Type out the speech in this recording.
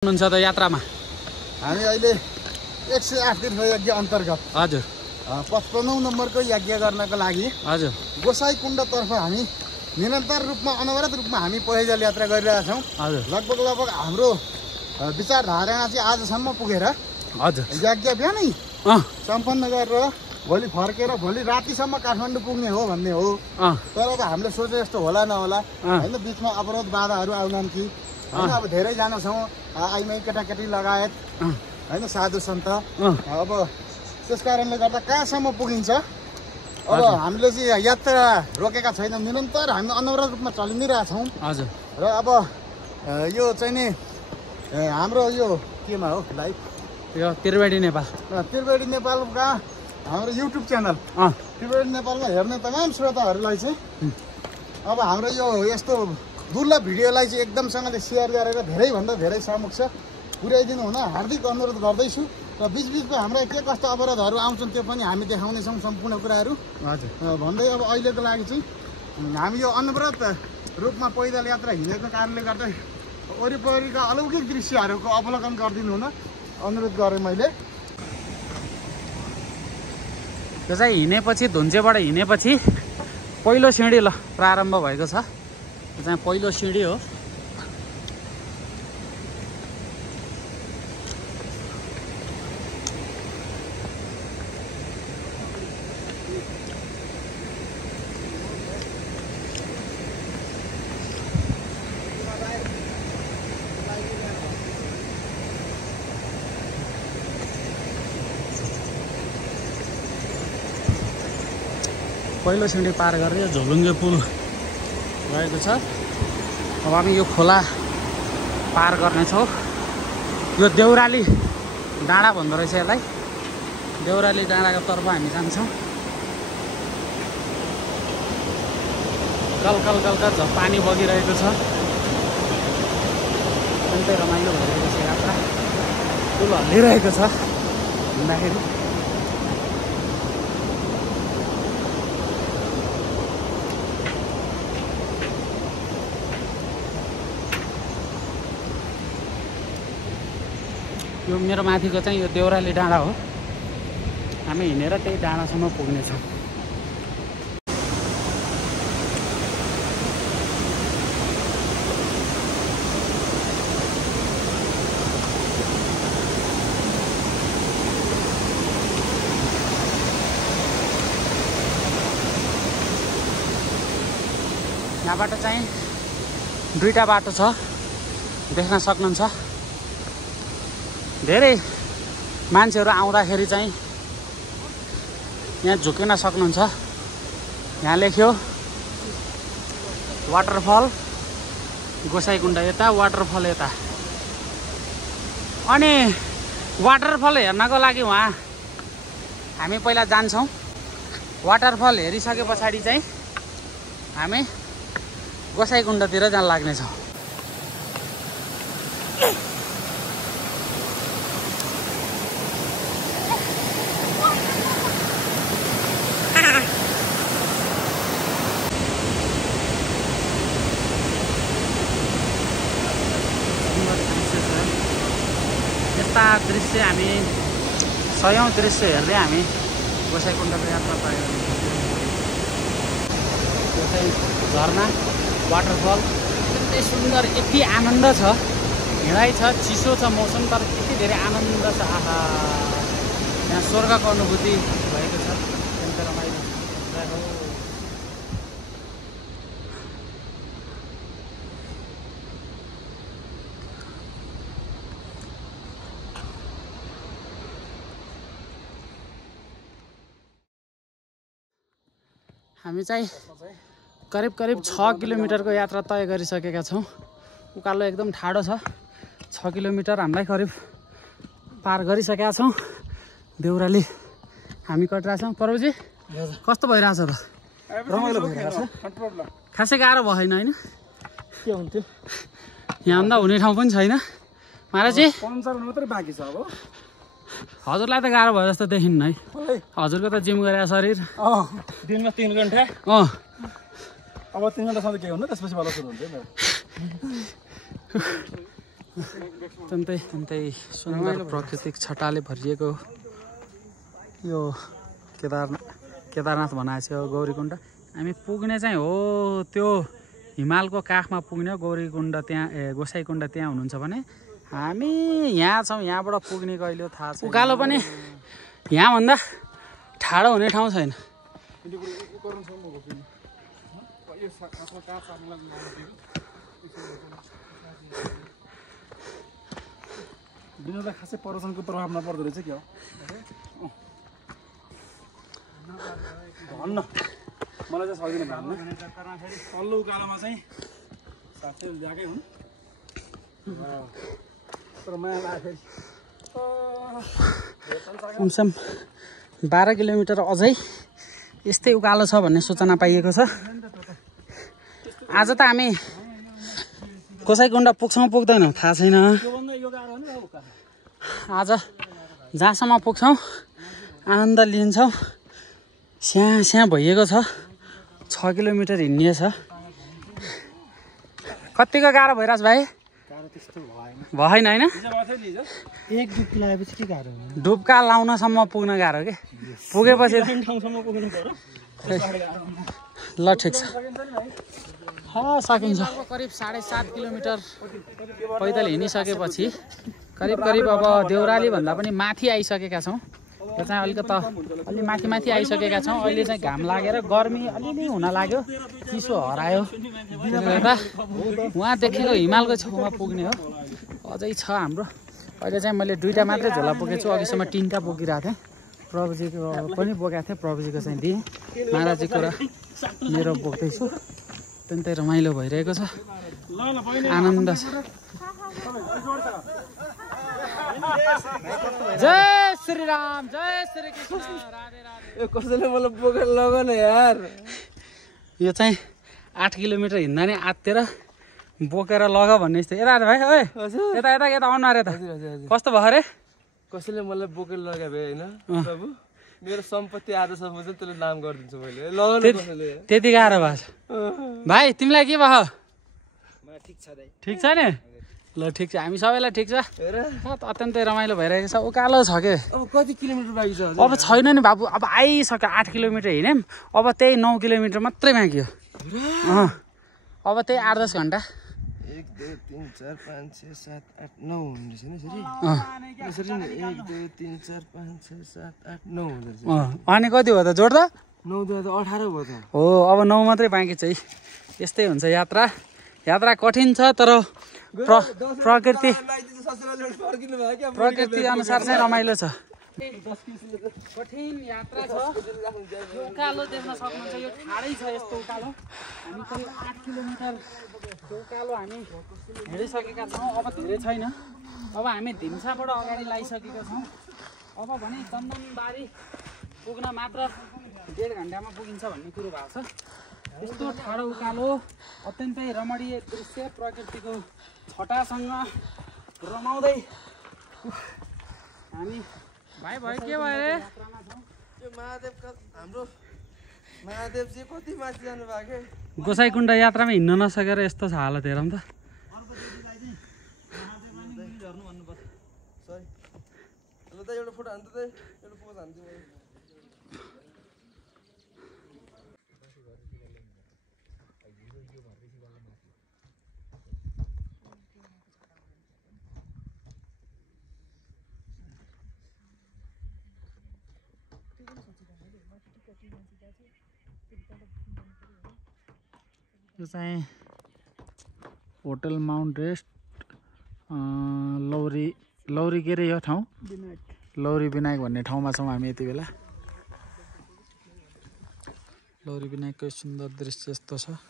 हुनुहुन्छ त यात्रामा हामी अहिले 108 तीर्थ यज्ञ अन्तर्गत हजुर 55 नम्बरको यज्ञ गर्नको लागि हजुर गोसाईकुण्डतर्फ हामी निरन्तर रूपमा अनवरत रूपमा हामी पैदल यात्रा गरिरहेका छौँ। हजुर लगभग हाम्रो विचारधारणा चाहिँ आजसम्म पुगेर हजुर यज्ञ बिहानै सम्पन्न गरेर भोलि फर्केर भोलि रातिसम्म काठमाडौँ पुग्ने हो भन्ने हो। तर अब हामीले सोचे जस्तो होला नहोला होइन, बिचमा अवरोध बाधाहरू आउलान् कि होइन। अब धेरैजना छौँ आइमाई केटाकेटी लगायत होइन, साधु सन्त। अब त्यस कारणले गर्दा कहाँसम्म पुगिन्छ। अब हामीले चाहिँ यात्रा रोकेका छैनौँ, निरन्तर हामी अनवरत रूपमा चलि नै रहेछौँ। हजुर र अब यो चाहिँ नि हाम्रो यो केमा हो लाइभ यो त्रिवेणी नेपाल त्रिवेणी नेपालका हाम्रो युट्युब च्यानल त्रिवेणी नेपालमा हेर्ने तमाम श्रोताहरूलाई चाहिँ अब हाम्रो यो यस्तो दुर्लभ भिडियोलाई चाहिँ एकदमसँगले सेयर गरेर धेरैभन्दा धेरै समक्ष पुर्याइदिनु हुन हार्दिक अनुरोध गर्दैछु। र बिचबिचमा हाम्रा के कस्ता अवरोधहरू आउँछन् त्यो पनि हामी देखाउनेछौँ सम्पूर्ण कुराहरू भन्दै। अब अहिलेको लागि चाहिँ हामी यो अनवरत रूपमा पैदल यात्रा हिँडेको कारणले गर्दा वरिपरिका अलौकिक दृश्यहरूको अवलोकन गरिदिनु हुन अनुरोध गरेँ मैले। त्यो चाहिँ हिँडेपछि धुन्चेबाट हिँडेपछि पहिलो सिँढी ल प्रारम्भ भएको छ। त्यो चाहिँ पहिलो सिँढी हो। पहिलो सिँढी पार गरेर झोलुङ्गे पुल रहेको छ। अब हामी यो खोला पार गर्नेछौँ। यो देउराली डाँडा भन्दो रहेछ यसलाई। देउराली डाँडाको तर्फ हामी जान्छौँ। कलकल कलकल पानी बगिरहेको छ। अत्यन्तै रमाइलो भइरहेको छ यात्रा। पुल हल्लिरहेको छ हिँड्दाखेरि। यो मेरो माथिको चाहिँ यो देउराली डाँडा हो। हामी हिँडेर त्यही डाँडासम्म पुग्नेछौँ। यहाँबाट चाहिँ दुईटा बाटो छ, देख्न सक्नुहुन्छ। धेरै मान्छेहरू आउँदाखेरि चाहिँ यहाँ झुकिन सक्नुहुन्छ। यहाँ लेख्यो वाटरफल गोसाईकुण्ड यता, वाटरफल यता। अनि वाटरफल हेर्नको लागि उहाँ हामी पहिला जान्छौँ। वाटरफल हेरिसके पछाडि चाहिँ हामी गोसाईकुण्डतिर जान लाग्नेछौँ। यस्ता दृश्य हामी सयौँ दृश्य हेर्दै हामी गोसाईकुण्डको यात्रा तय गर्छौँ। यो चाहिँ झरना वाटरफल यति सुन्दर, यति आनन्द छ। हिँडाइ छ, चिसो छ मौसम, तर यति धेरै आनन्द छ। आहा, यहाँ स्वर्गको अनुभूति भएको छ। अत्यन्त रमाइलो। हामी चाहिँ करिब 6 किलोमिटरको यात्रा तय गरिसकेका छौँ। उकालो एकदम ठाडो छ। 6 किलोमिटर हामीलाई करिब पार गरिसकेका छौँ। देउराली हामी कटिरहेछौँ। प्रभुजी कस्तो भइरहेछ त? रमाइलो भइरहेछ। खासै गाह्रो भएन होइन? के हुन्थ्यो, यहाँभन्दा हुने ठाउँ पनि छैन महाराजी। पञ्चर मात्रै बाँकी छ। अब हजुरलाई त गाह्रो भयो जस्तो देखिन्न है। हजुरको त जिम गरेर शरीर दिनमा 3 घन्टा। अब 3 घन्टासम्म के हुनु, त्यसपछि बल्ल सुरु हुन्छ। अत्यन्तै सुन्दर प्राकृतिक छटाले भरिएको यो केदारनाथ बनाएको छ गौरीकुण्ड। हामी पुग्ने चाहिँ हो त्यो हिमालको काखमा पुग्ने हो गौरीकुण्ड, त्यहाँ गोसाइकुण्ड त्यहाँ हुनुहुन्छ भने हामी यहाँ छौँ। यहाँबाट पुग्ने कहिले थाहा छैन। उकालो पनि यहाँभन्दा ठाडो हुने ठाउँ छैन। बिना त खासै प्रदूषणको प्रभाव नपर्दो रहेछ क्या हो भन्न। मलाई चाहिँ सक्दिनँ भन्न। तल्लो उकालोमा चाहिँ साथीहरू ल्याएकै हुन् तर माया लाग्यो फेरि। कमसेकम 12 किलोमिटर अझै यस्तै उकालो छ भन्ने सूचना पाइएको छ। आज त हामी गोसाइकुण्ड पुग्छौँ पुग्दैनौँ थाहा छैन। आज जहाँसम्म पुग्छौँ आनन्द लिन्छौँ। स्याहाँ भइएको छ, 6 किलोमिटर हिँड्ने छ। कतिको गाह्रो भइरहेछ भाइ? भएन होइन? एक डुब लगाएपछि के गाह्रो? डुब्का लाउनसम्म पुग्न गाह्रो के, पुगेपछि ल ठिक छ। सकिन्छ। करिब 7.5 किलोमिटर पैदल हिँडिसकेपछि करिब अब देउराली भन्दा पनि माथि आइसकेका छौँ। यो चाहिँ अलि माथि आइसकेका छौँ। अहिले चाहिँ घाम लागेर गर्मी अलिअलि हुन लाग्यो, चिसो हरायो। त्यसले गर्दा उहाँ देखेको हिमालको छेउमा पुग्ने हो। अझै छ हाम्रो। अहिले चाहिँ मैले 2टा मात्रै झोला बोकेको छु। अघिसम्म 3टा बोकिरहेको थिएँ। प्रभुजीको पनि बोकेको थिएँ, प्रभुजीको चाहिँ दिएँ। महाराजीको र मेरो बोक्दैछु। अत्यन्तै रमाइलो भइरहेको छ, आनन्द छ। जय श्री राम, जय श्री कृष्ण, राधे राधे। कसैले मलाई बोकेर लग न यार। यो चाहिँ 8 किलोमिटर हिँड्दा नि आत्तेर बोकेर लग भन्ने जस्तो। यता भाइ, ओए यता आउनु अरे त। कस्तो भयो अरे? कसैले मलाई बोकेर लगा भए होइन प्रभु। मेरो सम्पत्ति आधा सम्म चाहिँ त्यसले नाम गरिदिन्छु मैले। लगाउनु कसैले त्यति गाह्रो भएको छ भाइ। तिमीलाई के भयो? ठिक छ दाइ। ठिक छ नि? ल ठिक छ, हामी सबैलाई ठिक छ। अत्यन्तै रमाइलो भइरहेको छ। उकालो छ के? अब कति किलोमिटर बाँकी छ? अब छैन नि बाबु। अब आइसक्यो 8 किलोमिटर हिँड्यौँ। अब त्यही 9 किलोमिटर मात्रै बाँकी हो। अब त्यही 8-10 घन्टा। 1 2 3 4 5 6 7 8 9 हुँदैछ नि यसरी। यसरी नि 1 2 3 4 5 6 7 8 9 हुँदैछ। अनि कति भयो त जोड्दा? 9 2 18 भयो त। हो, अब 9 मात्रै बाँकी छ है। यस्तै हुन्छ यात्रा। यात्रा कठिन छ तर प्रकृति अनुसार चाहिँ रमाइलो छ। कठिन यात्रा छ। यो उकालो देख्न सक्नुहुन्छ। यो ठाडै छ यस्तो उकालो। हामी करिब 8 किलोमिटर त्यो उकालो हामी हिँडिसकेका छौँ। अब धेरै छैन। अब हामी धिम्साबाट अगाडि लागिसकेका छौँ। अब भने चन्दनबारी पुग्न मात्र 1.5 घन्टामा पुगिन्छ भन्ने कुरो भएको छ। यस्तो ठाडो उकालो, अत्यन्तै रमणीय दृश्य, प्रकृतिको छटासँग रमाउँदै हामी भाइ के भयो अरे? यो महादेवका हाम्रो महादेव चाहिँ कति माथि जानु भएको के? गोसाइकुण्ड यात्रामा हिँड्न नसकेर यस्तो छ हालत। हेरौँ त। सरी ल त एउटा फोटो हान्छु त, एउटा पोज हान्छु मैले। यो चाहिँ होटल माउन्ट रेस्ट लौरी के अरे यो ठाउँ? लौरी विनायक भन्ने ठाउँमा छौँ हामी यति बेला। लौरी विनायकको सुन्दर दृश्य यस्तो छ।